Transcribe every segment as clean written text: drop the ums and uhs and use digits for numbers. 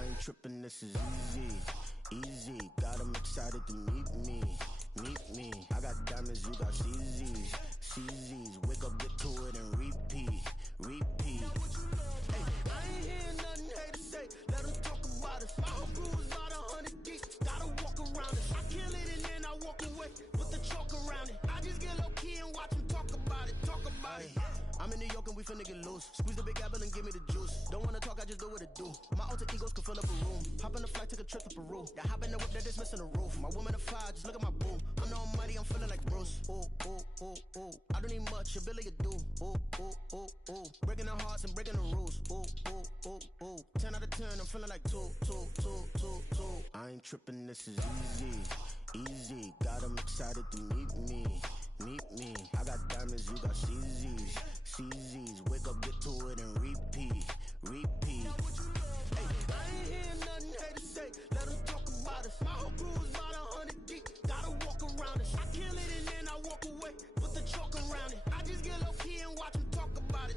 I ain't tripping, this is easy, easy. Got them excited to meet me. I got diamonds, you got CZs, CZs. Wake up, get to it, and repeat. Hey, I ain't hearing nothing haters say. Let them talk about us. My whole crew is about 100 deep. Gotta walk around it. I kill it and then I walk away with the chalk around it. I just get low key and watch them talk about it. I'm in New York and we finna get loose. Squeeze the big apple and give me the juice. Don't wanna talk, I just do what it do. My alter egos can fill up a room. Hop in the flight, take a trip to Peru. Yeah, hop in the whip that is missing the roof. My woman a fire, just look at my boo. I'm the almighty, I'm feeling like Bruce. Ooh. I don't need much, ability to do. Ooh. Breaking the hearts and breaking the rules. Ooh. 10 out of 10, I'm feeling like two. I ain't tripping, this is easy. Got them excited to meet me. I got diamonds, you got CZs. Wake up, get to it, and repeat. Hey, I ain't hearing nothing haters say. Let them talk about us. My whole crew is about 100 deep. Gotta walk around us. I kill it and then I walk away with the chalk around it. I just get low key and watch them talk about it.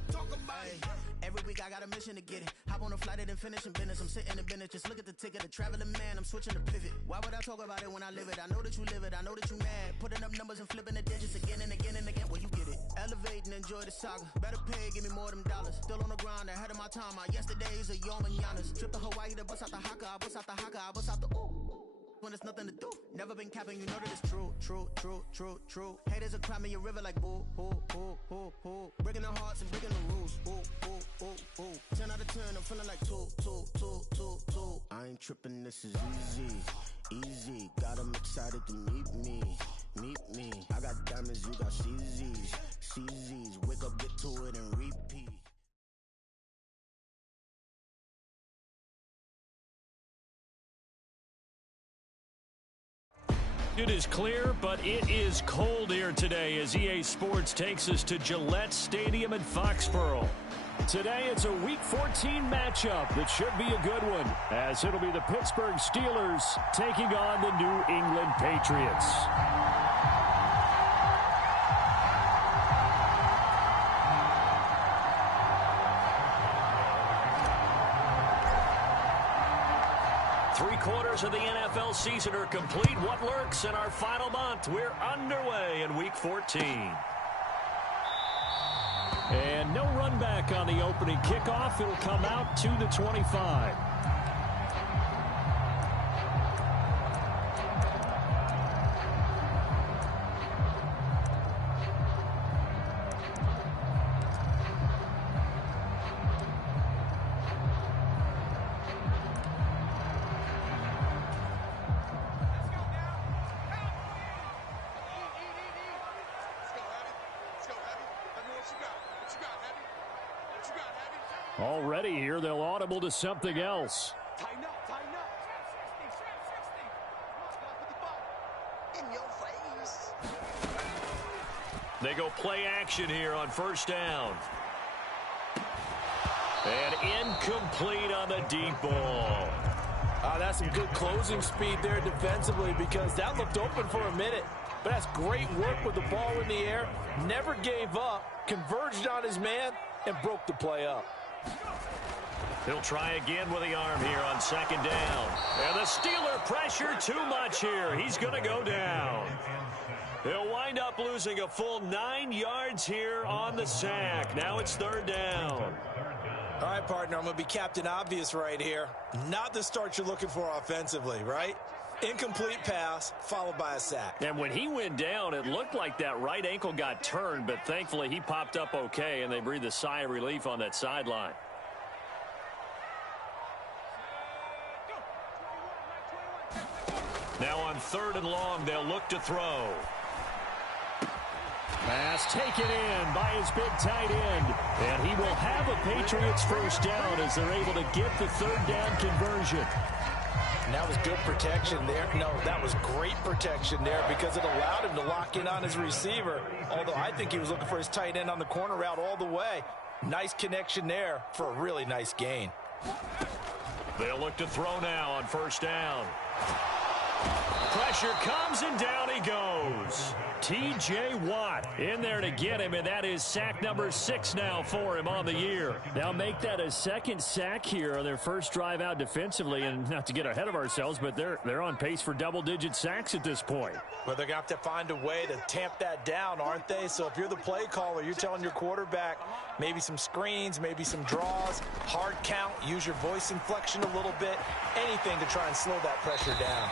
Every week I got a mission to get it. Hop on a flight and then finish in business. I'm sitting in business, just look at the ticket. A traveling man, I'm switching to pivot. Why would I talk about it when I live it? I know that you live it, I know that you mad. Putting up numbers and flipping the digits again and again. Well, you get it. Elevate and enjoy the saga. Better pay, give me more of them dollars. Still on the grind, ahead of my time. My yesterdays are your mananas. Trip to Hawaii to bust out the haka. I bust out the ooh. When there's nothing to do. Never been capping, you know that it's true. Haters are climbing your river like boo. Breaking their hearts and breaking the rules. Ooh. 10 out of 10, I'm feeling like two. I ain't tripping, this is easy. Got them excited to meet me. I got diamonds, you got CZs. Wake up, get to it, and repeat. It is clear, but it is cold here today as EA Sports takes us to Gillette Stadium in Foxborough. Today, it's a Week 14 matchup that should be a good one, as it'll be the Pittsburgh Steelers taking on the New England Patriots. Three-quarters of the NFL season are complete. What lurks in our final month? We're underway in Week 14. And no run back on the opening kickoff. It'll come out to the 25. Already here, they'll audible to something else. Tighten up. In your face. They go play action here on first down. And incomplete on the deep ball. That's some good closing speed there defensively because that looked open for a minute. But that's great work with the ball in the air. Never gave up, converged on his man, and broke the play up. He'll try again with the arm here on second down. And the Steeler pressure too much here. He's going to go down. He'll wind up losing a full 9 yards here on the sack. Now it's third down. All right, partner, I'm going to be Captain Obvious right here. Not the start you're looking for offensively, right? Incomplete pass followed by a sack. And when he went down, it looked like that right ankle got turned, but thankfully he popped up okay, and they breathed a sigh of relief on that sideline. Now on third and long, they'll look to throw. Pass taken in by his big tight end. And he will have a Patriots first down as they're able to get the third down conversion. And that was good protection there. No, that was great protection there because it allowed him to lock in on his receiver. Although I think he was looking for his tight end on the corner route all the way. Nice connection there for a really nice gain. They'll look to throw now on first down. Pressure comes, and down he goes. T.J. Watt in there to get him, and that is sack number 6 now for him on the year. Now make that a second sack here on their first drive out defensively, and not to get ahead of ourselves, but they're on pace for double-digit sacks at this point. Well, they're going to have to find a way to tamp that down, aren't they? So if you're the play caller, you're telling your quarterback maybe some screens, maybe some draws, hard count, use your voice inflection a little bit, anything to try and slow that pressure down.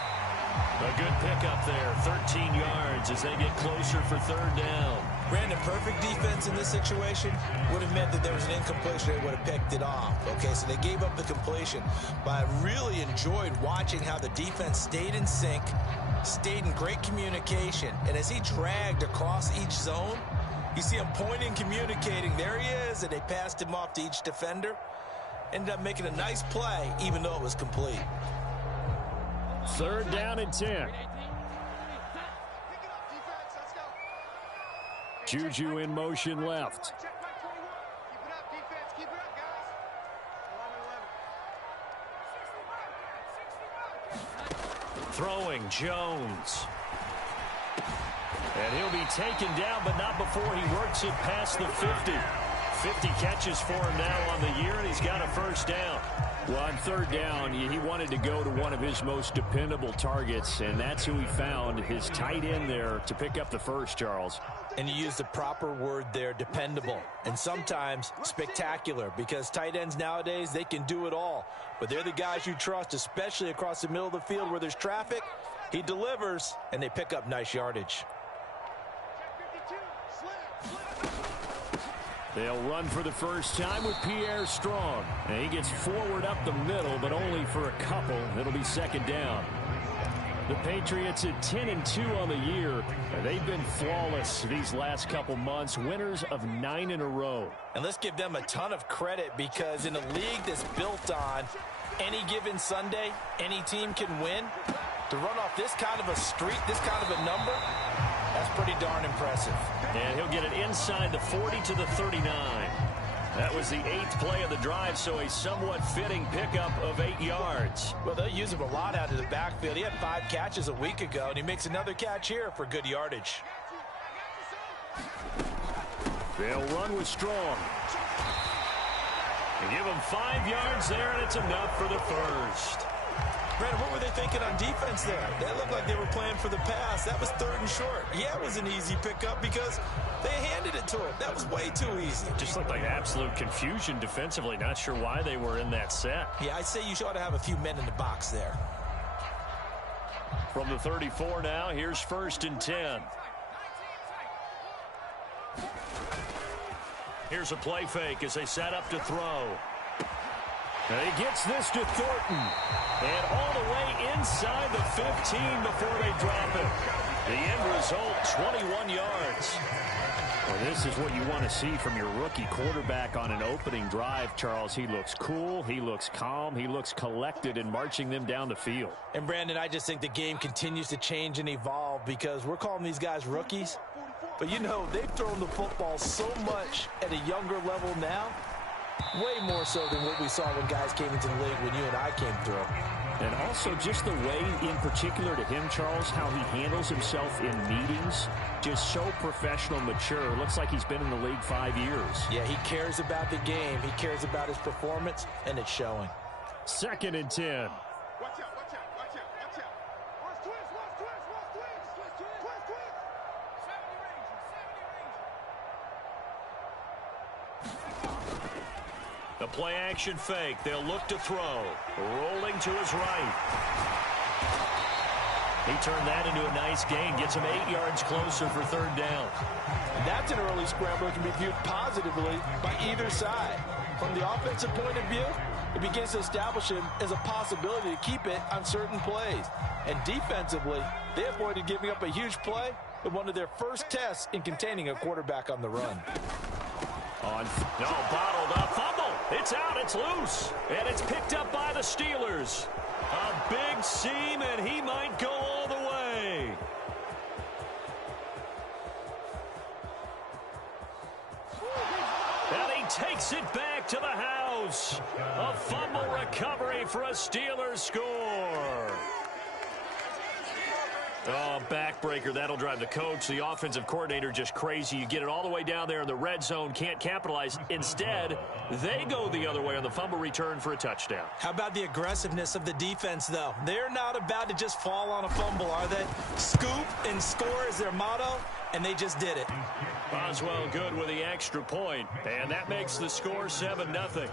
A good pickup there, 13 yards as they get closer for third down. Brandon, perfect defense in this situation would have meant that there was an incompletion. They would have picked it off. Okay, so they gave up the completion. But I really enjoyed watching how the defense stayed in sync, stayed in great communication. And as he dragged across each zone, you see him pointing, communicating. There he is, and they passed him off to each defender. Ended up making a nice play, even though it was complete. Third down and 10. Juju in motion left. Throwing Jones. And he'll be taken down, but not before he works it past the 50. 50 catches for him now on the year, and he's got a first down. Well, on third down, he wanted to go to one of his most dependable targets, and that's who he found, his tight end there, to pick up the first, Charles. And you use the proper word there, dependable, and sometimes spectacular, because tight ends nowadays, they can do it all. But they're the guys you trust, especially across the middle of the field where there's traffic. He delivers, and they pick up nice yardage. They'll run for the first time with Pierre Strong. And he gets forward up the middle, but only for a couple. It'll be second down. The Patriots at 10-2 on the year. They've been flawless these last couple months, winners of 9 in a row. And let's give them a ton of credit, because in a league that's built on any given Sunday, any team can win. To run off this kind of a streak, this kind of a number, that's pretty darn impressive. And he'll get it inside the 40 to the 39. That was the 8th play of the drive, so a somewhat fitting pickup of 8 yards. Well, they'll use him a lot out of the backfield. He had 5 catches a week ago, and he makes another catch here for good yardage. They'll run with Strong. And give him 5 yards there, and it's enough for the first. Brandon, what were they thinking on defense there? They looked like they were playing for the pass. That was 3rd and short. Yeah, it was an easy pickup because they handed it to him. That was way too easy. Just looked like absolute confusion defensively. Not sure why they were in that set. Yeah, I'd say you ought to have a few men in the box there. From the 34 now, here's 1st and 10. Here's a play fake as they set up to throw. And he gets this to Thornton. And all the way inside the 15 before they drop it. The end result, 21 yards. Well, this is what you want to see from your rookie quarterback on an opening drive, Charles. He looks cool, he looks calm, he looks collected in marching them down the field. And, Brandon, I just think the game continues to change and evolve, because we're calling these guys rookies. But, you know, they've thrown the football so much at a younger level now. Way more so than what we saw when guys came into the league when you and I came through. And also just the way, in particular to him, Charles, how he handles himself in meetings. Just so professional, mature. Looks like he's been in the league 5 years. Yeah, he cares about the game. He cares about his performance, and it's showing. 2nd and 10. The play action fake. They'll look to throw. Rolling to his right. He turned that into a nice gain. Gets him 8 yards closer for 3rd down. And that's an early scramble that can be viewed positively by either side. From the offensive point of view, it begins to establish him as a possibility to keep it on certain plays. And defensively, they avoided giving up a huge play with one of their first tests in containing a quarterback on the run. Bottled up. Fumble. It's out. It's loose. And it's picked up by the Steelers. A big seam, and he might go all the way. And he takes it back to the house. A fumble recovery for a Steelers score. Oh, backbreaker. That'll drive the coach, the offensive coordinator, just crazy. You get it all the way down there in the red zone, can't capitalize. Instead, they go the other way on the fumble return for a touchdown. How about the aggressiveness of the defense, though? They're not about to just fall on a fumble, are they? Scoop and score is their motto, and they just did it. Boswell good with the extra point, and that makes the score 7-0.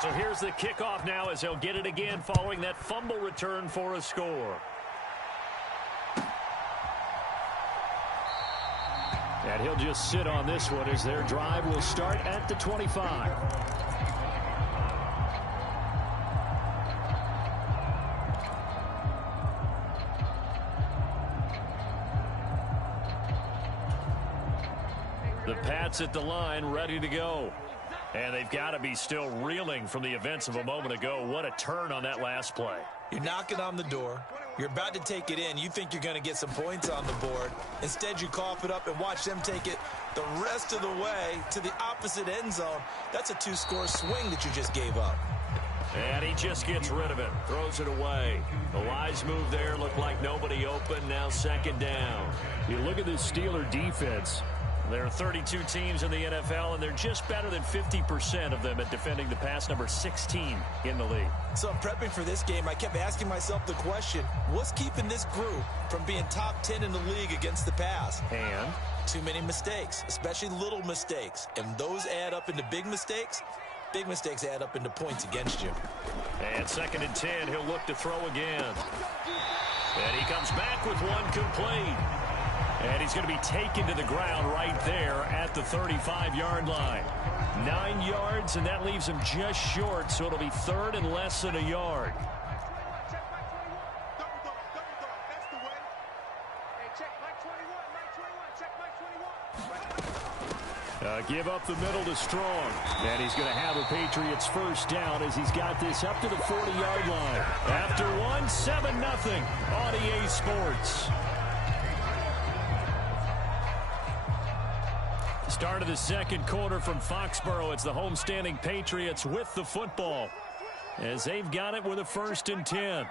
So here's the kickoff now as they'll get it again following that fumble return for a score. And he'll just sit on this one as their drive will start at the 25. The Pats at the line, ready to go. And they've got to be still reeling from the events of a moment ago. What a turn on that last play. You're knocking on the door. You're about to take it in. You think you're going to get some points on the board. Instead, you cough it up and watch them take it the rest of the way to the opposite end zone. That's a 2-score swing that you just gave up. And he just gets rid of it, throws it away. The wise move there, looked like nobody open, now second down. You look at this Steeler defense. There are 32 teams in the NFL, and they're just better than 50% of them at defending the pass, number 16 in the league. So in prepping for this game, I kept asking myself the question, what's keeping this group from being top 10 in the league against the pass? And? Too many mistakes, especially little mistakes. And those add up into big mistakes. Big mistakes add up into points against you. And 2nd and 10, he'll look to throw again. And he comes back with one complete. And he's going to be taken to the ground right there at the 35-yard line. 9 yards, and that leaves him just short, so it'll be 3rd and less than a yard. Give up the middle to Strong. And he's going to have a Patriots first down as he's got this up to the 40-yard line. After one, 7-0 on EA Sports. Start of the second quarter from Foxborough. It's the homestanding Patriots with the football as they've got it with a 1st and 10.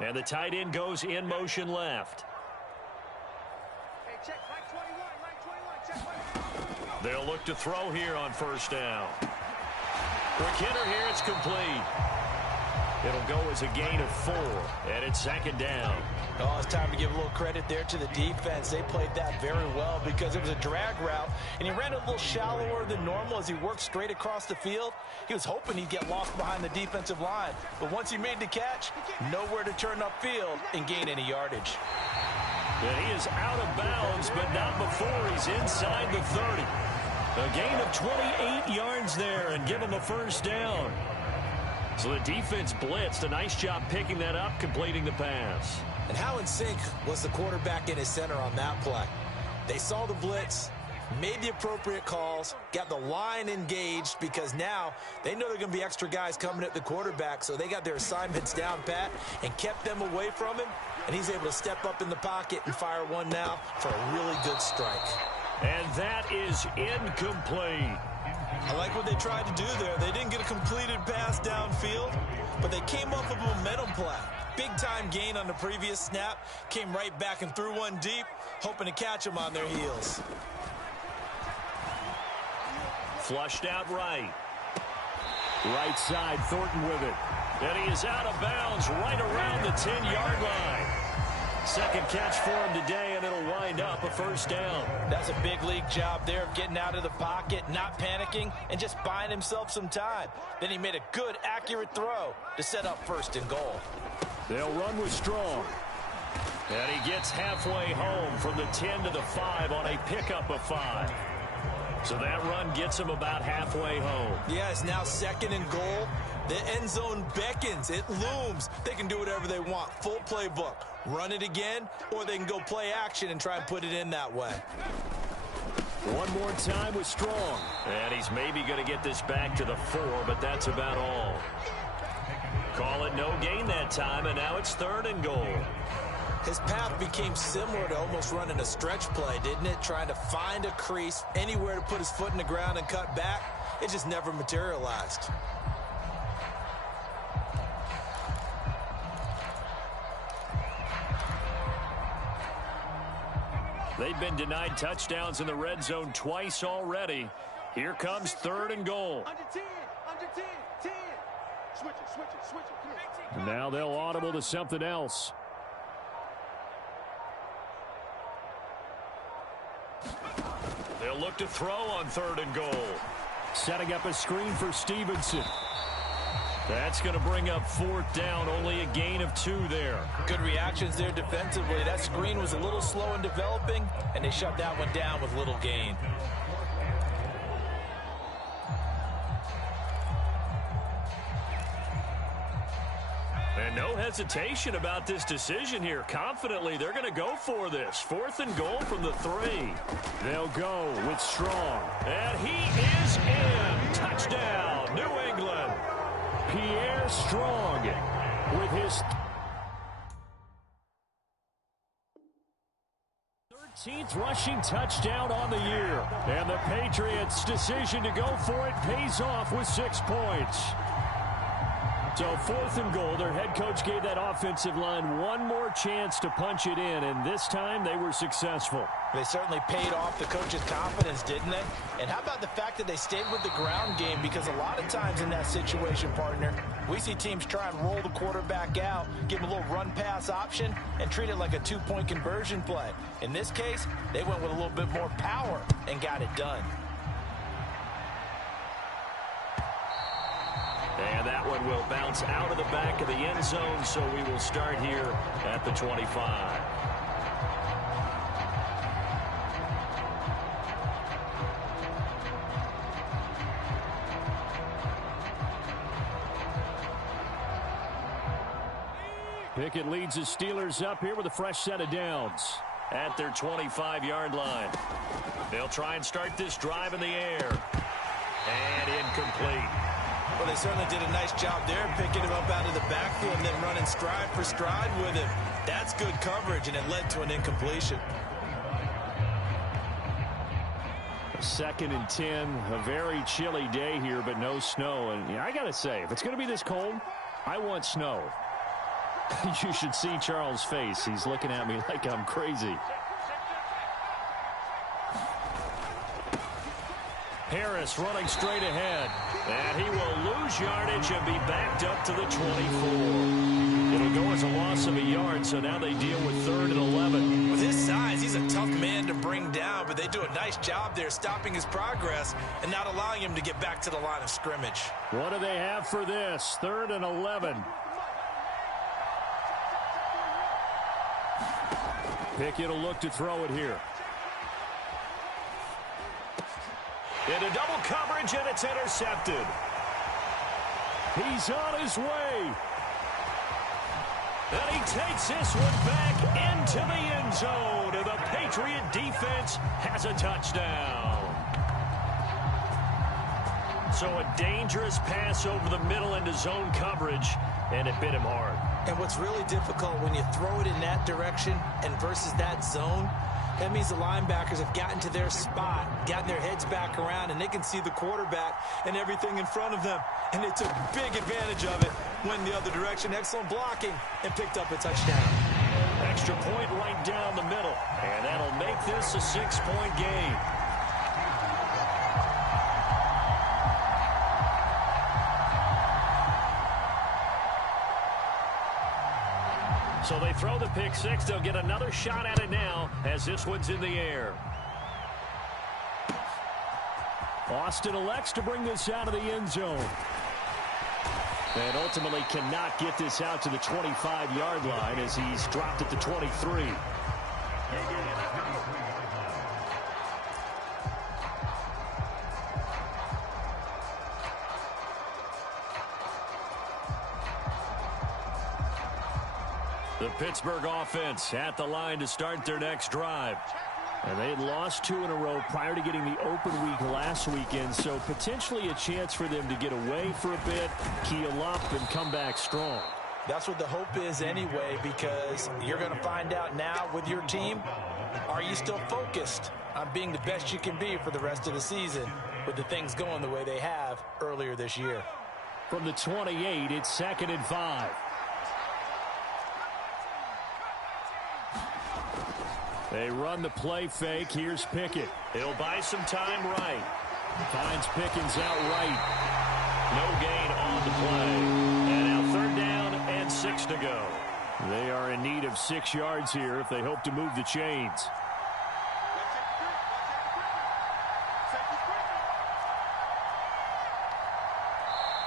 And the tight end goes in motion left. They'll look to throw here on 1st down. Quick hitter here. It's complete. It'll go as a gain of 4, and it's 2nd down. Oh, it's time to give a little credit there to the defense. They played that very well because it was a drag route, and he ran a little shallower than normal as he worked straight across the field. He was hoping he'd get lost behind the defensive line, but once he made the catch, nowhere to turn upfield and gain any yardage. And he is out of bounds, but not before he's inside the 30. A gain of 28 yards there and give him a 1st down. So the defense blitzed. A nice job picking that up, completing the pass. And how in sync was the quarterback and his center on that play? They saw the blitz, made the appropriate calls, got the line engaged because now they know there are going to be extra guys coming at the quarterback, so they got their assignments down pat and kept them away from him, and he's able to step up in the pocket and fire one now for a really good strike. And that is incomplete. I like what they tried to do there. They didn't get a completed pass downfield, but they came off of a momentum play. Big-time gain on the previous snap. Came right back and threw one deep, hoping to catch them on their heels. Flushed out right. Right side, Thornton with it. And he is out of bounds right around the 10-yard line. Second catch for him today, and it'll wind up a 1st down. That's a big league job there of getting out of the pocket, not panicking, and just buying himself some time. Then he made a good, accurate throw to set up 1st and goal. They'll run with Strong. And he gets halfway home from the 10 to the 5 on a pickup of 5. So that run gets him about halfway home. Yeah, it's now 2nd and goal. The end zone beckons. It looms. They can do whatever they want. Full playbook. Run it again, or they can go play action and try and put it in that way. One more time with Strong. And he's maybe going to get this back to the 4, but that's about all. Call it no gain that time, and now it's 3rd and goal. His path became similar to almost running a stretch play, didn't it? Trying to find a crease, anywhere to put his foot in the ground and cut back. it just never materialized. They've been denied touchdowns in the red zone twice already. Here comes 3rd and goal. Under 10, under 10, 10. Switch it. Come Now they'll audible to something else. They'll look to throw on 3rd and goal. Setting up a screen for Stevenson. That's going to bring up 4th down, only a gain of 2 there. Good reactions there defensively. That screen was a little slow in developing, and they shut that one down with little gain. And no hesitation about this decision here. Confidently, they're going to go for this. 4th and goal from the 3. They'll go with Strong. And he is in. Touchdown, New England. Pierre Strong with his 13th rushing touchdown on the year. And the Patriots' decision to go for it pays off with 6 points. So 4th and goal, their head coach gave that offensive line one more chance to punch it in, and this time they were successful. They certainly paid off the coach's confidence, didn't they? And how about the fact that they stayed with the ground game? Because a lot of times in that situation, partner, we see teams try and roll the quarterback out, give him a little run-pass option, and treat it like a 2-point conversion play. In this case, they went with a little bit more power and got it done. And that one will bounce out of the back of the end zone, so we will start here at the 25. Pickett leads the Steelers up here with a fresh set of downs at their 25-yard line. They'll try and start this drive in the air. And incomplete. Well, they certainly did a nice job there, picking him up out of the backfield and then running stride for stride with him. That's good coverage, and it led to an incompletion. 2nd and 10, a very chilly day here, but no snow. And yeah, I got to say, if it's going to be this cold, I want snow. You should see Charles' face. He's looking at me like I'm crazy. Harris running straight ahead. And he will lose yardage and be backed up to the 24. It'll go as a loss of a yard, so now they deal with 3rd and 11. With his size, he's a tough man to bring down, but they do a nice job there stopping his progress and not allowing him to get back to the line of scrimmage. What do they have for this? 3rd and 11. Pickett will look to throw it here. Into double coverage, and it's intercepted. He's on his way. And he takes this one back into the end zone. And the Patriot defense has a touchdown. So a dangerous pass over the middle into zone coverage, and it bit him hard. And what's really difficult when you throw it in that direction and versus that zone, that means the linebackers have gotten to their spot, gotten their heads back around, and they can see the quarterback and everything in front of them. And they took big advantage of it, went the other direction, excellent blocking, and picked up a touchdown. Extra point right down the middle, and that'll make this a 6-point game. So they throw the pick six. They'll get another shot at it now as this one's in the air. Austin elects to bring this out of the end zone. And ultimately cannot get this out to the 25-yard line as he's dropped at the 23. The Pittsburgh offense at the line to start their next drive. And they had lost 2 in a row prior to getting the open week last weekend, so potentially a chance for them to get away for a bit, keel up, and come back strong. That's what the hope is anyway, because you're going to find out now with your team, are you still focused on being the best you can be for the rest of the season? with the things going the way they have earlier this year. From the 28, it's 2nd and 5. They run the play fake. Here's Pickett. He'll buy some time right. Finds Pickens out right. No gain on the play. And now 3rd down and 6 to go. They are in need of 6 yards here if they hope to move the chains.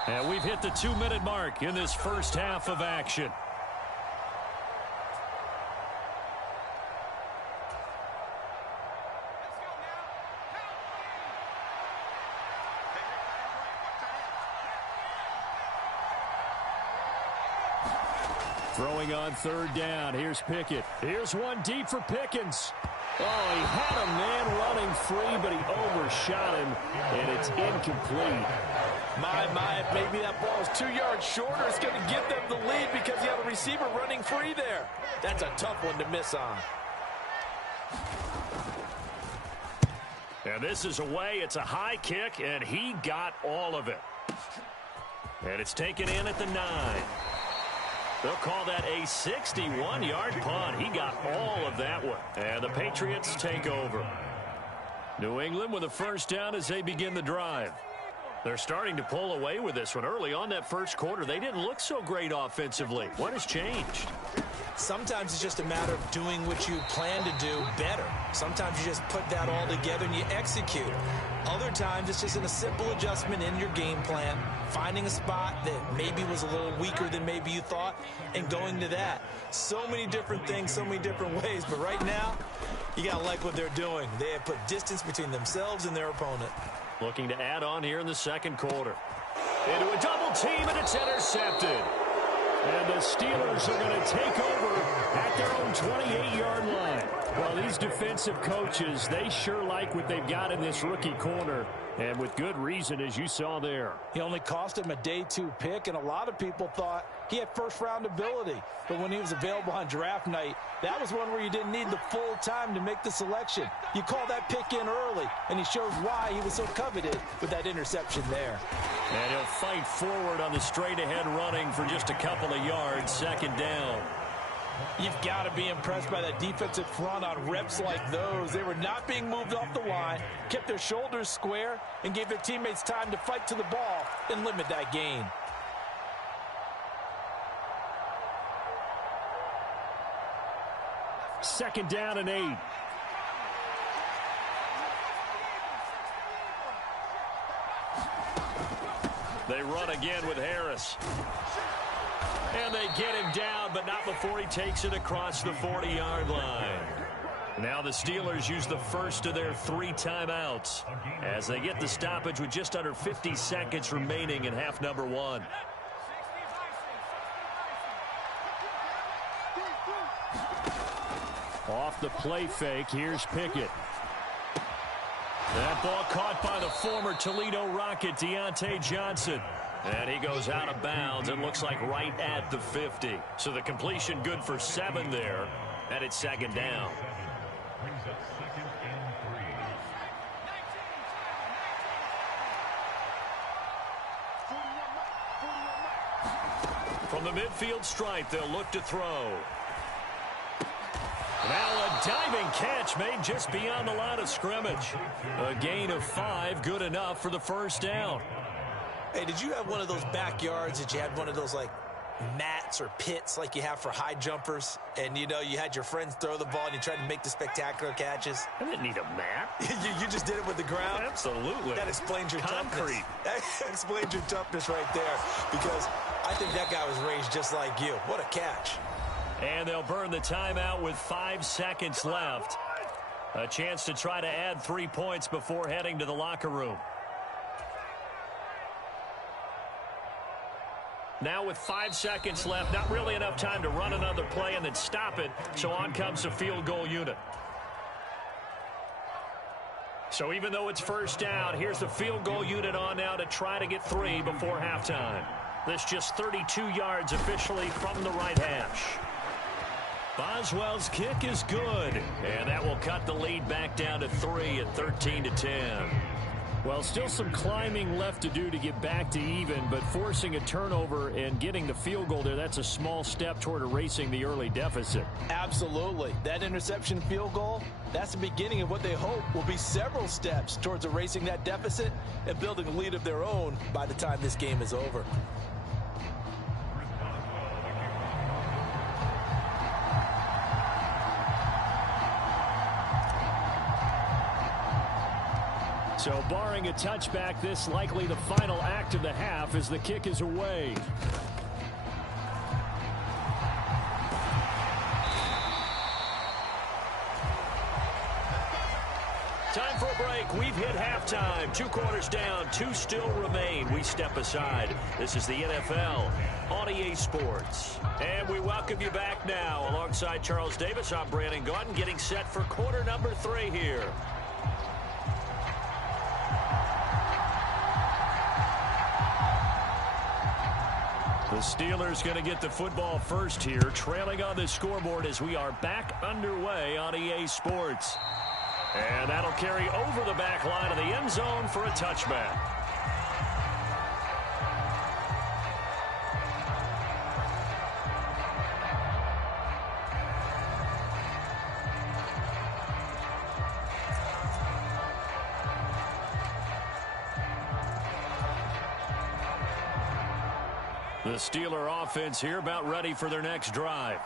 And we've hit the 2-minute mark in this first half of action. Throwing on 3rd down. Here's Pickett. Here's one deep for Pickens. Oh, he had a man running free, but he overshot him, and it's incomplete. My, maybe that ball is 2 yards shorter. It's going to give them the lead because you have a receiver running free there. That's a tough one to miss on. And this is away. It's a high kick, and he got all of it. And it's taken in at the 9. They'll call that a 61-yard punt. He got all of that one. And the Patriots take over. New England with a 1st down as they begin the drive. They're starting to pull away with this one. Early on that first quarter, they didn't look so great offensively. What has changed? Sometimes it's just a matter of doing what you plan to do better. Sometimes you just put that all together and you execute. Other times it's just in a simple adjustment in your game plan, finding a spot that maybe was a little weaker than maybe you thought, and going to that. So many different things, so many different ways. But right now, you got to like what they're doing. They have put distance between themselves and their opponent. Looking to add on here in the 2nd quarter. Into a double team, and it's intercepted. And the Steelers are going to take over at their own 28-yard line. Well, these defensive coaches, they sure like what they've got in this rookie corner. And with good reason, as you saw there. He only cost him a day 2 pick, and a lot of people thought he had first-round ability. But when he was available on draft night, that was one where you didn't need the full time to make the selection. You call that pick in early, and he shows why he was so coveted with that interception there. And he'll fight forward on the straight-ahead running for just a couple of yards, 2nd down. You've got to be impressed by that defensive front on reps like those. They were not being moved off the line, kept their shoulders square, and gave their teammates time to fight to the ball and limit that gain. Second down and 8. They run again with Harris. And they get him down, but not before he takes it across the 40-yard line. Now the Steelers use the first of their 3 timeouts as they get the stoppage with just under 50 seconds remaining in half number 1. Off the play fake, here's Pickett. That ball caught by the former Toledo Rocket, Deontay Johnson. And he goes out of bounds, it looks like right at the 50. So the completion good for 7 there, and it's 2nd down. From the midfield stripe, they'll look to throw. Now a diving catch made just beyond the line of scrimmage. A gain of 5, good enough for the 1st down. Hey, did you have one of those backyards that you had one of those, like, mats or pits like you have for high jumpers? And, you know, you had your friends throw the ball and you tried to make the spectacular catches? I didn't need a mat. you just did it with the ground? Absolutely. That explains your concrete. Toughness. That explains your toughness right there. Because I think that guy was raised just like you. What a catch. And they'll burn the timeout with 5 seconds left. A chance to try to add 3 points before heading to the locker room. Now with 5 seconds left, not really enough time to run another play and then stop it. So on comes the field goal unit. So even though it's 1st down, here's the field goal unit on now to try to get 3 before halftime. This just 32 yards officially from the right hash. Boswell's kick is good, and that will cut the lead back down to 3 at 13-10. Well, still some climbing left to do to get back to even, but forcing a turnover and getting the field goal there, that's a small step toward erasing the early deficit. Absolutely. That interception field goal, that's the beginning of what they hope will be several steps towards erasing that deficit and building a lead of their own by the time this game is over. So barring a touchback, this likely the final act of the half as the kick is away. Time for a break. We've hit halftime. 2 quarters down, 2 still remain. We step aside. This is the NFL on EA Sports. And we welcome you back now. Alongside Charles Davis, I'm Brandon Gaudin, getting set for quarter number 3 here. The Steelers going to get the football first here, trailing on the scoreboard as we are back underway on EA Sports. And that'll carry over the back line of the end zone for a touchback. The Steeler offense here about ready for their next drive.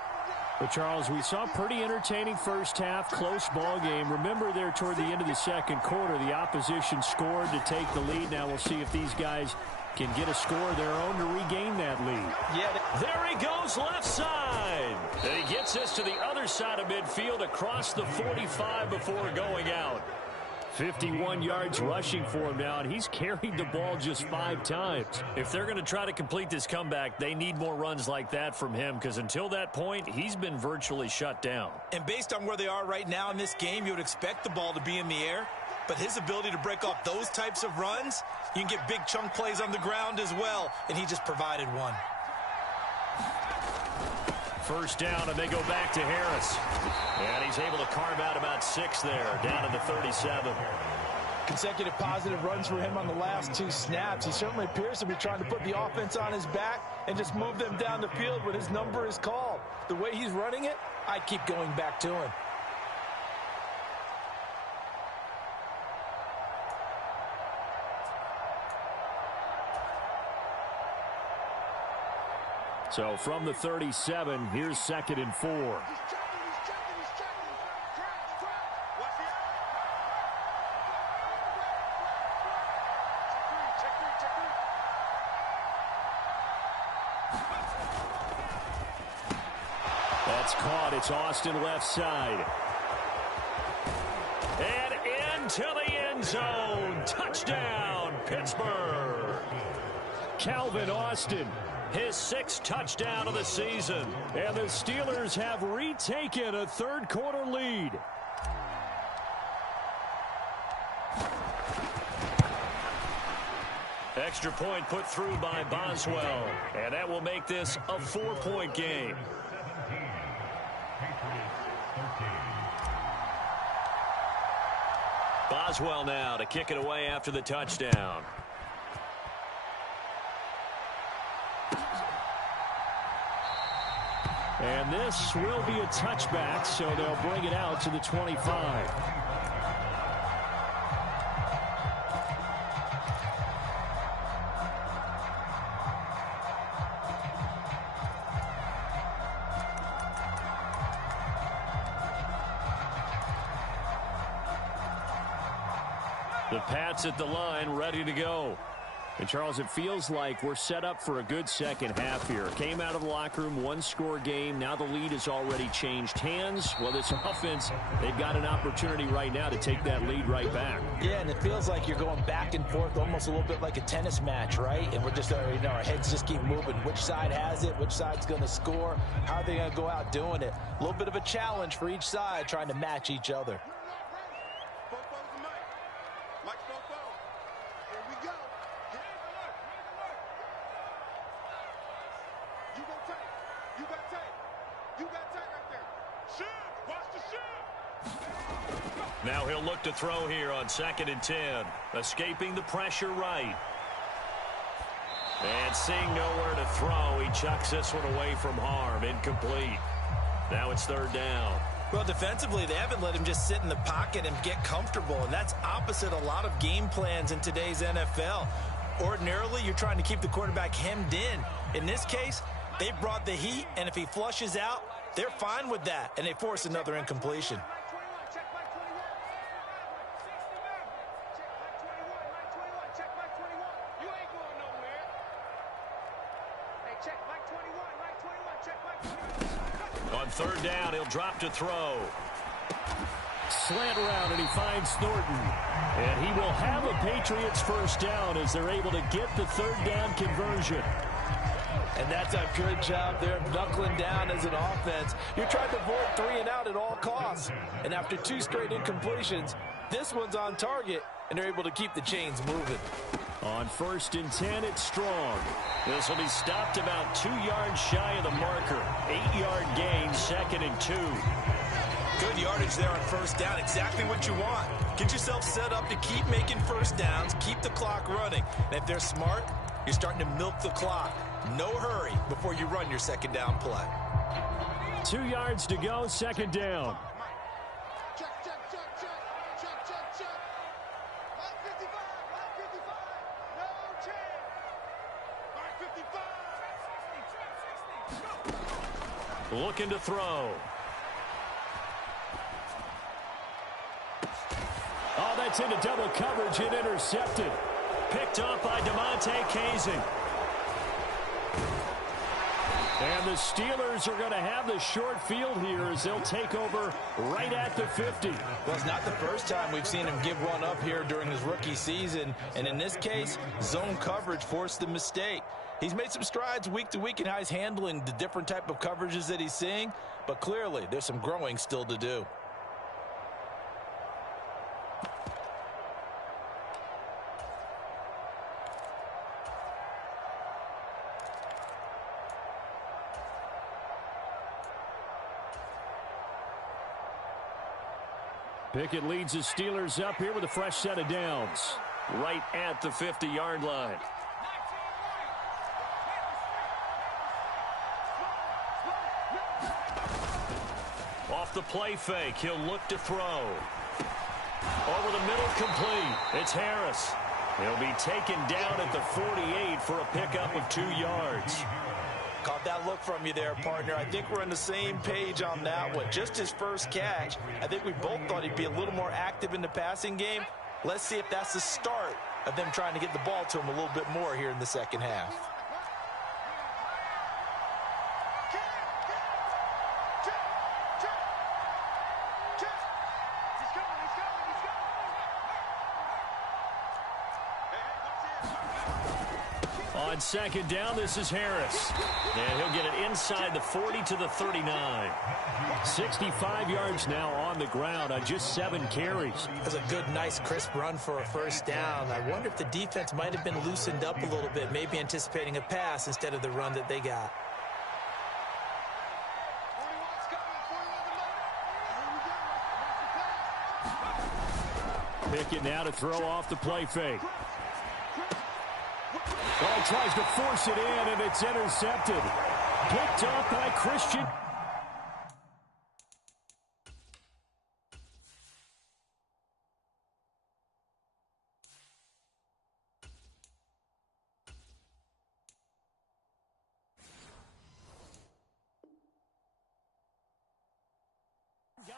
But, Charles, we saw a pretty entertaining first half, close ball game. Remember there toward the end of the second quarter, the opposition scored to take the lead. Now we'll see if these guys can get a score of their own to regain that lead. Yeah, there he goes left side. And he gets us to the other side of midfield across the 45 before going out. 51 yards rushing for him now, and he's carried the ball just 5 times. If they're going to try to complete this comeback, they need more runs like that from him, because until that point, he's been virtually shut down. And based on where they are right now in this game, you would expect the ball to be in the air, but his ability to break off those types of runs, you can get big chunk plays on the ground as well, and he just provided one. First down, and they go back to Harris. And he's able to carve out about 6 there, down to the 37. Consecutive positive runs for him on the last 2 snaps. He certainly appears to be trying to put the offense on his back and just move them down the field when his number is called. The way he's running it, I keep going back to him. So from the 37, here's 2nd and 4. That's caught. It's Austin left side. And into the end zone. Touchdown, Pittsburgh. Calvin Austin. His 6th touchdown of the season. And the Steelers have retaken a third-quarter lead. Extra point put through by Boswell. And that will make this a 4-point game. Boswell now to kick it away after the touchdown. And this will be a touchback, so they'll bring it out to the 25. The Pats at the line, ready to go. And, Charles, it feels like we're set up for a good second half here. Came out of the locker room, 1-score game. Now the lead has already changed hands. Well, this offense, they've got an opportunity right now to take that lead right back. Yeah, and it feels like you're going back and forth almost a little bit like a tennis match, right? And we're just, our heads just keep moving. Which side has it? Which side's going to score? How are they going to go out doing it? A little bit of a challenge for each side trying to match each other. Now he'll look to throw here on 2nd and 10. Escaping the pressure right. And seeing nowhere to throw, he chucks this one away from harm. Incomplete. Now it's 3rd down. Well, defensively, they haven't let him just sit in the pocket and get comfortable, and that's opposite a lot of game plans in today's NFL. Ordinarily, you're trying to keep the quarterback hemmed in. In this case, they brought the heat, and if he flushes out, they're fine with that, and they force another incompletion. On 3rd down, he'll drop to throw. Slant route, and he finds Thornton. And he will have a Patriots 1st down as they're able to get the 3rd down conversion. And that's a good job there of knuckling down as an offense. You're trying to avoid 3 and out at all costs. And after 2 straight incompletions, this one's on target, and they're able to keep the chains moving. On 1st and 10, it's Strong. This will be stopped about 2 yards shy of the marker. 8-yard gain, 2nd and 2. Good yardage there on 1st down. Exactly what you want. Get yourself set up to keep making 1st downs, keep the clock running. And if they're smart, you're starting to milk the clock. No hurry before you run your 2nd down play. 2 yards to go, 2nd down. Looking to throw. Oh, that's into double coverage and intercepted. Picked up by DeMonte Casey. And the Steelers are going to have the short field here as they'll take over right at the 50. Well, it's not the first time we've seen him give one up here during his rookie season. And in this case, zone coverage forced the mistake. He's made some strides week to week in how he's handling the different type of coverages that he's seeing. But clearly, there's some growing still to do. Pickett leads the Steelers up here with a fresh set of downs. Right at the 50-yard line. Off the play fake, he'll look to throw. Over the middle, complete. It's Harris. He'll be taken down at the 48 for a pickup of 2 yards. Caught that look from you there, partner. I think we're on the same page on that one. Just his first catch. I think we both thought he'd be a little more active in the passing game. Let's see if that's the start of them trying to get the ball to him a little bit more here in the second half. On 2nd down, this is Harris. And he'll get it inside the 40 to the 39. 65 yards now on the ground on just 7 carries. That's a good, nice, crisp run for a first down. I wonder if the defense might have been loosened up a little bit, maybe anticipating a pass instead of the run that they got. Pickett now to throw off the play fake. Oh, tries to force it in, and it's intercepted. Picked up by Christian.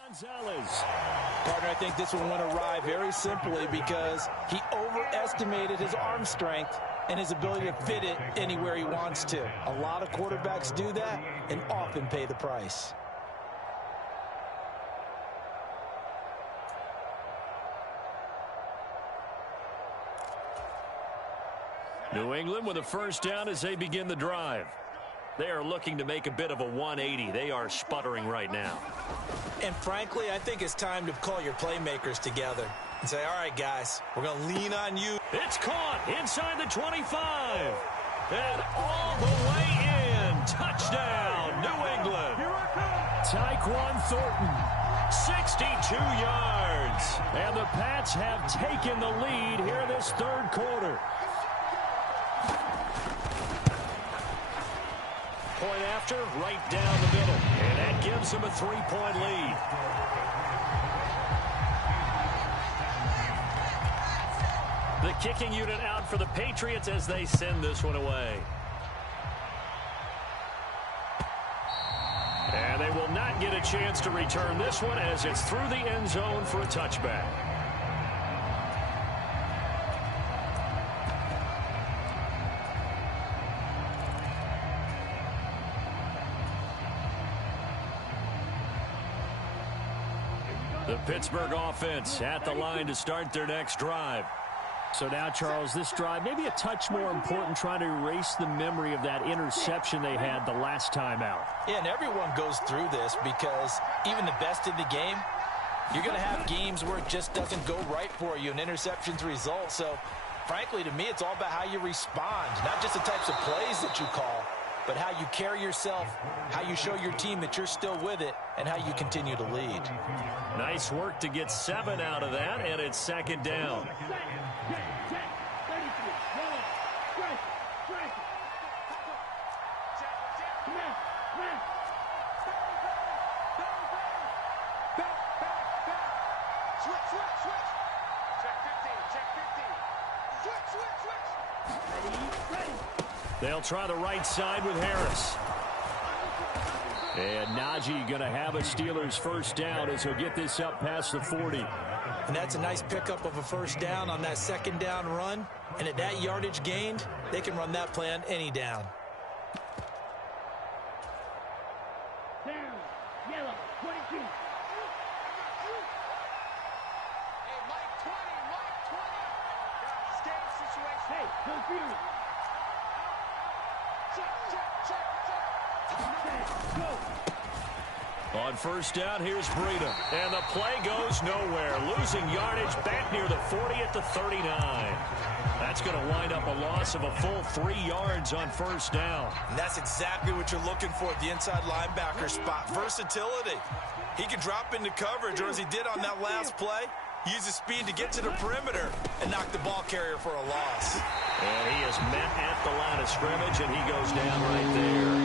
Gonzalez. Partner, I think this one went awry very simply because he overestimated his arm strength and his ability to fit it anywhere he wants to. A lot of quarterbacks do that and often pay the price. New England with a first down as they begin the drive. They are looking to make a bit of a 180. They are sputtering right now. And frankly, I think it's time to call your playmakers together and say, all right, guys, we're going to lean on you. It's caught inside the 25. And all the way in. Touchdown, New England. Here I come. Tyquan Thornton. 62 yards. And the Pats have taken the lead here in this third quarter. Point after, right down the middle. And that gives them a 3-point lead. The kicking unit out for the Patriots as they send this one away. And they will not get a chance to return this one as it's through the end zone for a touchback. The Pittsburgh offense at the line to start their next drive. So now, Charles, this drive maybe a touch more important, trying to erase the memory of that interception they had the last time out. Yeah, and everyone goes through this because even the best in the game, you're going to have games where it just doesn't go right for you, and interceptions result. So, frankly, to me, it's all about how you respond, not just the types of plays that you call, but how you carry yourself, how you show your team that you're still with it, and how you continue to lead. Nice work to get 7 out of that, and it's second down. They'll try the right side with Harris. And Najee going to have a Steelers first down as he'll get this up past the 40. And that's a nice pickup of a first down on that second down run. And at that yardage gained, they can run that play on any down. Down, yellow, 22. Hey, Mike 20, Mike 20. Guys, game situation. Hey, confused. On first down, here's Breida. And the play goes nowhere. Losing yardage back near the 40 at the 39. That's going to wind up a loss of a full 3 yards on first down. And that's exactly what you're looking for at the inside linebacker spot. Versatility. He can drop into coverage, or as he did on that last play, use his speed to get to the perimeter and knock the ball carrier for a loss. And he is met at the line of scrimmage, and he goes down right there.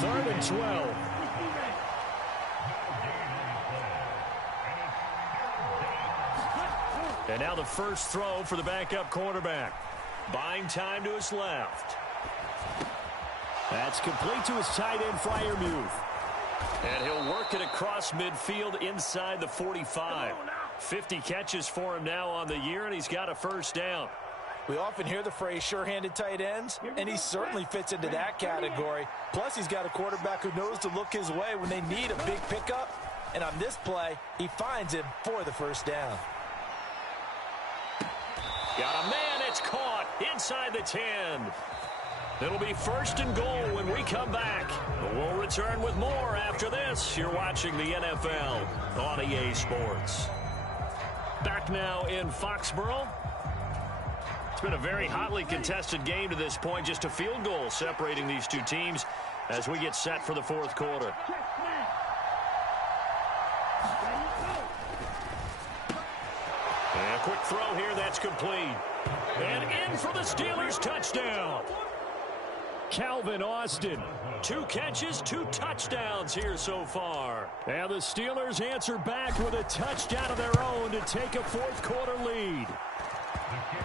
3rd and 12. And now the first throw for the backup quarterback. Buying time to his left. That's complete to his tight end, Freiermuth. And he'll work it across midfield inside the 45. 50 catches for him now on the year, and he's got a first down. We often hear the phrase sure-handed tight ends, and he certainly fits into that category. Plus, he's got a quarterback who knows to look his way when they need a big pickup. And on this play, he finds him for the first down. Got a man, it's caught inside the 10. It'll be 1st and goal when we come back. We'll return with more after this. You're watching the NFL on EA Sports. Back now in Foxborough. It's been a very hotly contested game to this point. Just a field goal separating these two teams as we get set for the 4th quarter. And a quick throw here, that's complete. And in for the Steelers touchdown. Calvin Austin, 2 catches, 2 touchdowns here so far. And the Steelers answer back with a touchdown of their own to take a 4th quarter lead.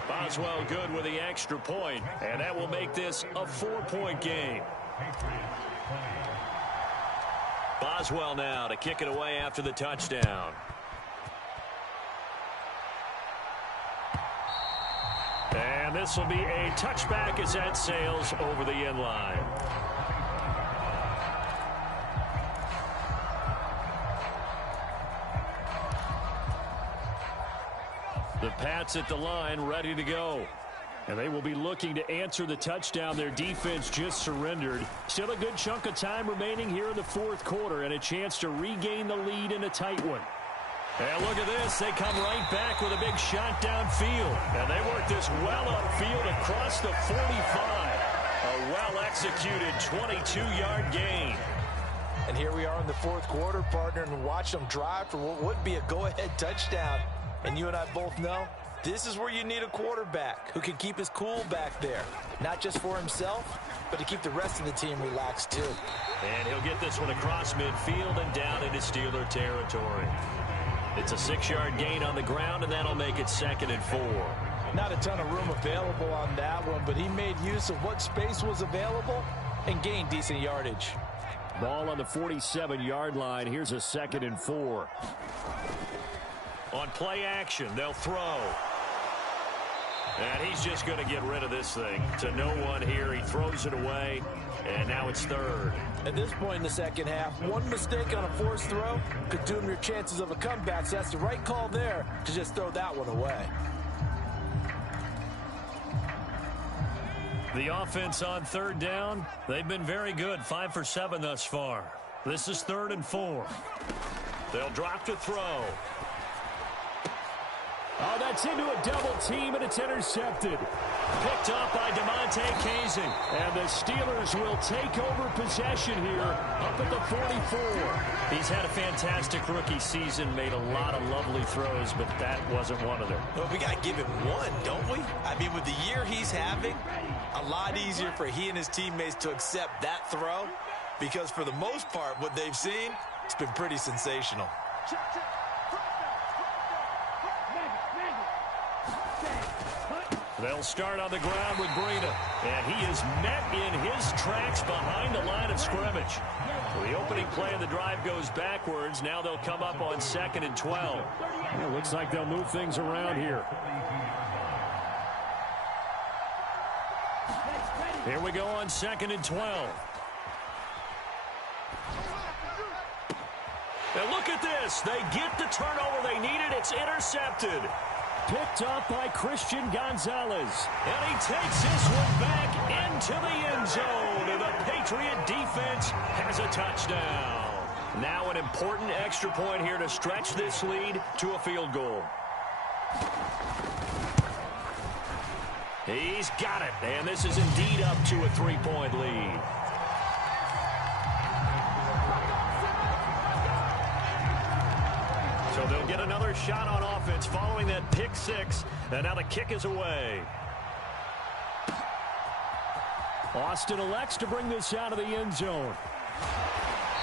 Boswell good with the extra point, and that will make this a 4-point game. Boswell now to kick it away after the touchdown. And this will be a touchback as that sails over the end line. The Pats at the line ready to go. And they will be looking to answer the touchdown their defense just surrendered. Still a good chunk of time remaining here in the 4th quarter and a chance to regain the lead in a tight one. And look at this. They come right back with a big shot downfield. And they work this well upfield across the 45. A well-executed 22-yard gain. And here we are in the fourth quarter, partner, and watch them drive for what would be a go-ahead touchdown. And you and I both know this is where you need a quarterback who can keep his cool back there, not just for himself, but to keep the rest of the team relaxed too. And he'll get this one across midfield and down into Steeler territory. It's a 6-yard gain on the ground, and that'll make it 2nd and 4. Not a ton of room available on that one, but he made use of what space was available and gained decent yardage. Ball on the 47-yard line. Here's a 2nd and 4. On play action, they'll throw. And he's just going to get rid of this thing. To no one here. He throws it away, and now it's 3rd. At this point in the second half, one mistake on a forced throw could doom your chances of a comeback, so that's the right call there to just throw that one away. The offense on 3rd down, they've been very good, 5 for 7 thus far. This is 3rd and 4. They'll drop to throw. Oh, that's into a double team, and it's intercepted. Picked up by DeMonte Kazin. And the Steelers will take over possession here up at the 44. He's had a fantastic rookie season, made a lot of lovely throws, but that wasn't one of them. Well, we got to give him one, don't we? I mean, with the year he's having, a lot easier for he and his teammates to accept that throw, because for the most part, what they've seen, it's been pretty sensational. They'll start on the ground with Breida, and he is met in his tracks behind the line of scrimmage. Well, the opening play of the drive goes backwards. Now they'll come up on 2nd and 12. It looks like they'll move things around here. Here we go on 2nd and 12. And look at this. They get the turnover they needed. It's intercepted. Picked up by Christian Gonzalez. And he takes this one back into the end zone. And the Patriot defense has a touchdown. Now an important extra point here to stretch this lead to a field goal. He's got it. And this is indeed up to a 3-point lead. So they'll get another shot on offense following that pick 6. And now the kick is away. Austin elects to bring this out of the end zone.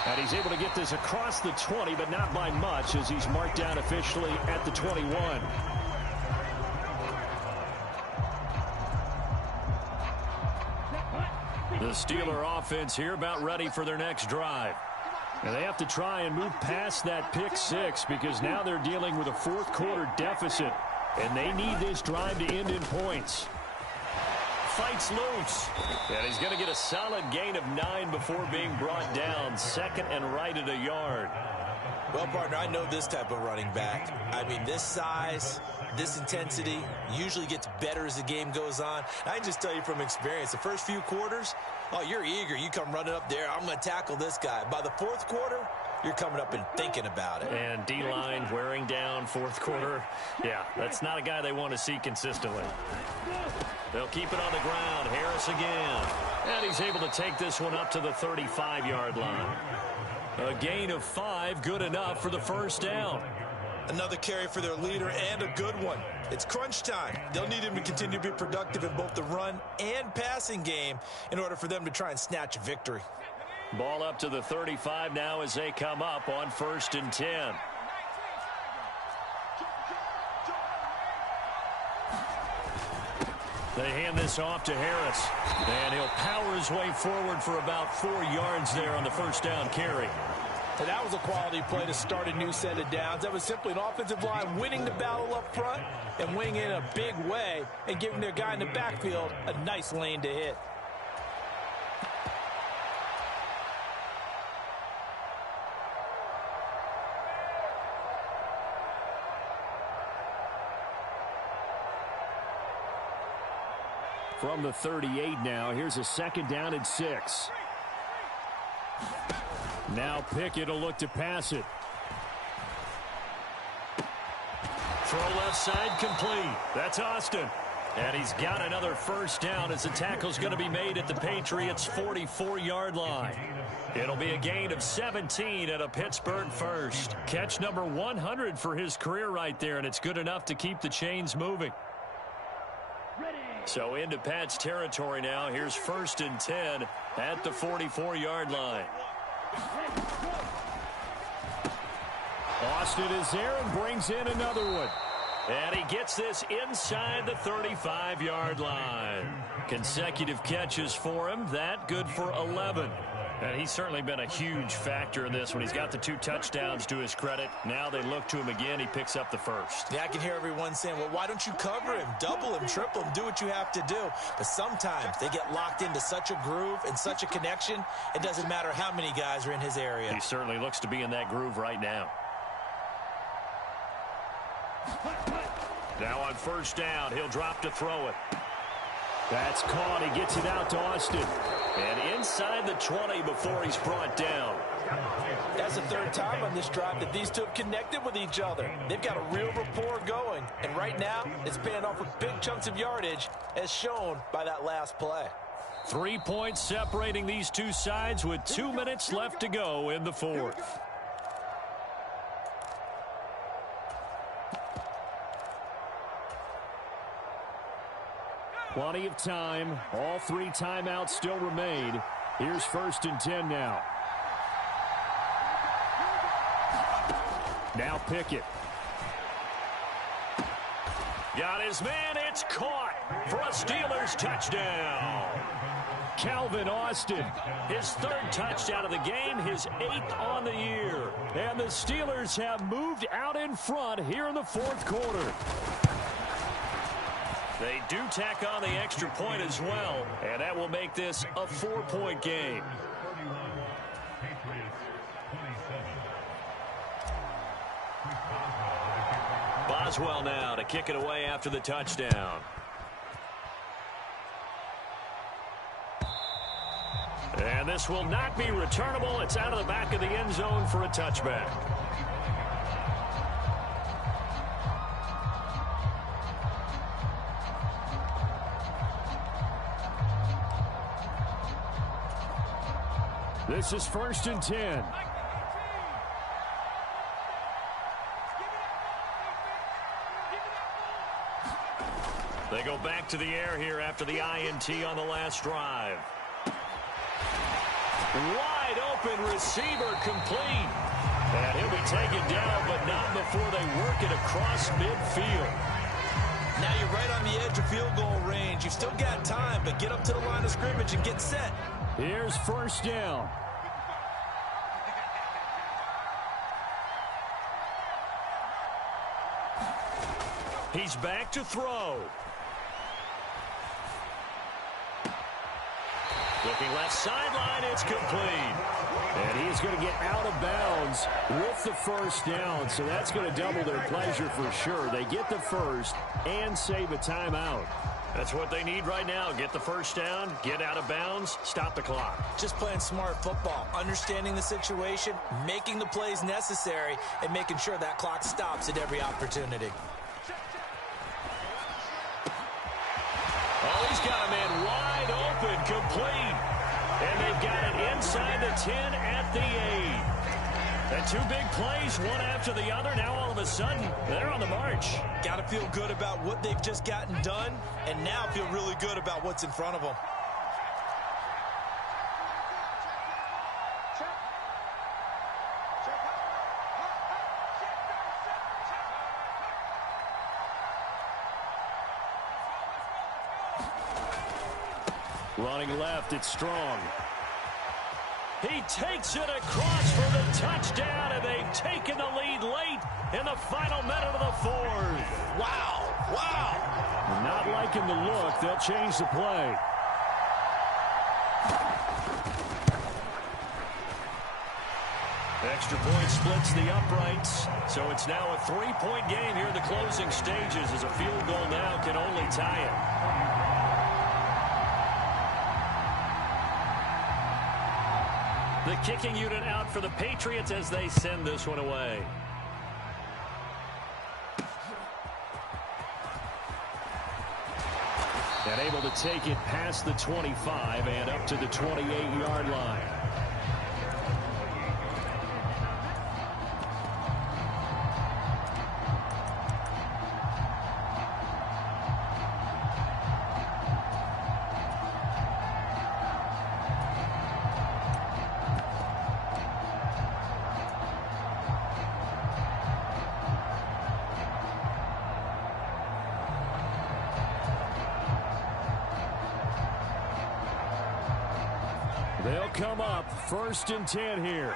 And he's able to get this across the 20, but not by much, as he's marked down officially at the 21. The Steeler offense here about ready for their next drive. And they have to try and move past that pick 6 because now they're dealing with a fourth quarter deficit. And they need this drive to end in points. Fights loose. And he's going to get a solid gain of 9 before being brought down. 2nd and right at a yard. Well, partner, I know this type of running back. I mean, this size, this intensity usually gets better as the game goes on. I can just tell you from experience, the first few quarters, oh, you're eager. You come running up there. I'm going to tackle this guy. By the fourth quarter, you're coming up and thinking about it. And D-line wearing down fourth quarter. Yeah, that's not a guy they want to see consistently. They'll keep it on the ground. Harris again. And he's able to take this one up to the 35-yard line. A gain of 5, good enough for the first down. Another carry for their leader and a good one. It's crunch time. They'll need him to continue to be productive in both the run and passing game in order for them to try and snatch a victory. Ball up to the 35 now as they come up on 1st and 10. They hand this off to Harris. And he'll power his way forward for about 4 yards there on the first down carry. And that was a quality play to start a new set of downs. That was simply an offensive line winning the battle up front and winning in a big way and giving their guy in the backfield a nice lane to hit. From the 38 now, here's a 2nd down and 6. Now Pickett will look to pass it. Throw left side complete. That's Austin. And he's got another first down as the tackle's going to be made at the Patriots' 44-yard line. It'll be a gain of 17 at a Pittsburgh first. Catch number 100 for his career right there, and it's good enough to keep the chains moving. So into Pat's territory now. Here's 1st and 10 at the 44-yard line. Austin is there and brings in another one. And he gets this inside the 35-yard line. Consecutive catches for him. That good for 11. And he's certainly been a huge factor in this when he's got the 2 touchdowns to his credit. Now they look to him again. He picks up the first. Yeah, I can hear everyone saying, well, why don't you cover him? Double him, triple him, do what you have to do. But sometimes they get locked into such a groove and such a connection, it doesn't matter how many guys are in his area. He certainly looks to be in that groove right now. Now on 1st down, he'll drop to throw it. That's caught. He gets it out to Austin. And inside the 20 before he's brought down. That's the 3rd time on this drive that these two have connected with each other. They've got a real rapport going. And right now, it's paying off with big chunks of yardage, as shown by that last play. 3 points separating these two sides with 2 minutes left to go in the 4th. Plenty of time. All 3 timeouts still remain. Here's 1st and 10 now. Now Pickett. Got his man. It's caught for a Steelers touchdown. Calvin Austin, his 3rd touchdown of the game, his 8th on the year. And the Steelers have moved out in front here in the 4th quarter. They do tack on the extra point as well, and that will make this a 4-point game. Boswell now to kick it away after the touchdown. And this will not be returnable. It's out of the back of the end zone for a touchback. This is 1st and 10. They go back to the air here after the INT on the last drive. Wide open receiver complete. And he'll be taken down, but not before they work it across midfield. Now you're right on the edge of field goal range. You've still got time, but get up to the line of scrimmage and get set. Here's 1st down. He's back to throw. Looking left sideline, it's complete. And he's going to get out of bounds with the 1st down, so that's going to double their pleasure for sure. They get the 1st and save a timeout. That's what they need right now. Get the 1st down, get out of bounds, stop the clock. Just playing smart football, understanding the situation, making the plays necessary, and making sure that clock stops at every opportunity. Oh, he's got a man wide open, complete. And they've got it inside the 10 at the 8. And 2 big plays, one after the other. Now all of a sudden, they're on the march. Got to feel good about what they've just gotten done, and now feel really good about what's in front of them. Running left, it's Strong. He takes it across for the touchdown, and they've taken the lead late in the final minute of the 4th. Wow, wow. Not liking the look. They'll change the play. Extra point splits the uprights, so it's now a 3-point game here in the closing stages as a field goal now can only tie it. The kicking unit out for the Patriots as they send this one away. And able to take it past the 25 and up to the 28-yard line. They'll come up 1st and 10 here.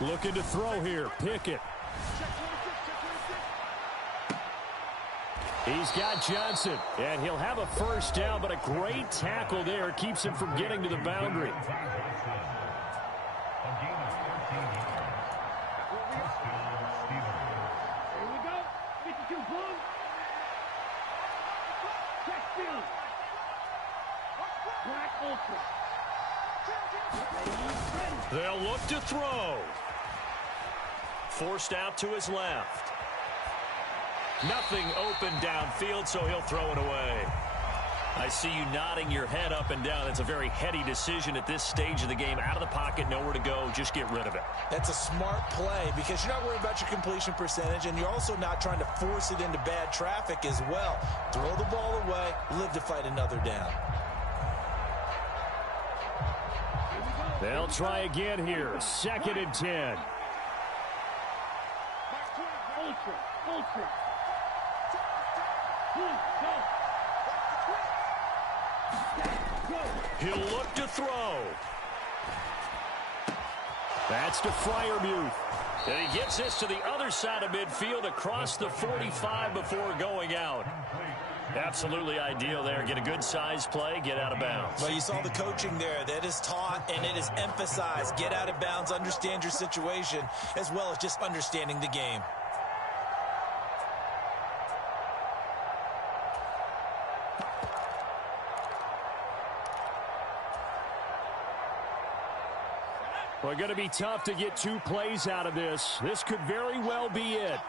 Looking to throw here. Pickett. He's got Johnson, and he'll have a 1st down, but a great tackle there keeps him from getting to the boundary. They'll look to throw. Forced out to his left. Nothing open downfield, so he'll throw it away. I see you nodding your head up and down. It's a very heady decision at this stage of the game. Out of the pocket, nowhere to go. Just get rid of it. That's a smart play because you're not worried about your completion percentage, and you're also not trying to force it into bad traffic as well. Throw the ball away, live to fight another down. They'll try again here. 2nd and 10. He'll look to throw. That's to Freiermuth. And he gets this to the other side of midfield across the 45 before going out. Absolutely ideal there. Get a good size play, get out of bounds. Well, you saw the coaching there. That is taught and it is emphasized. Get out of bounds, understand your situation, as well as just understanding the game. Well, going to be tough to get 2 plays out of this. This could very well be it.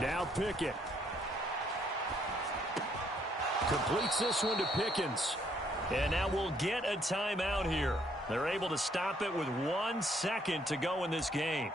Now Pickett. Completes this one to Pickens. And now we'll get a timeout here. They're able to stop it with 1 second to go in this game.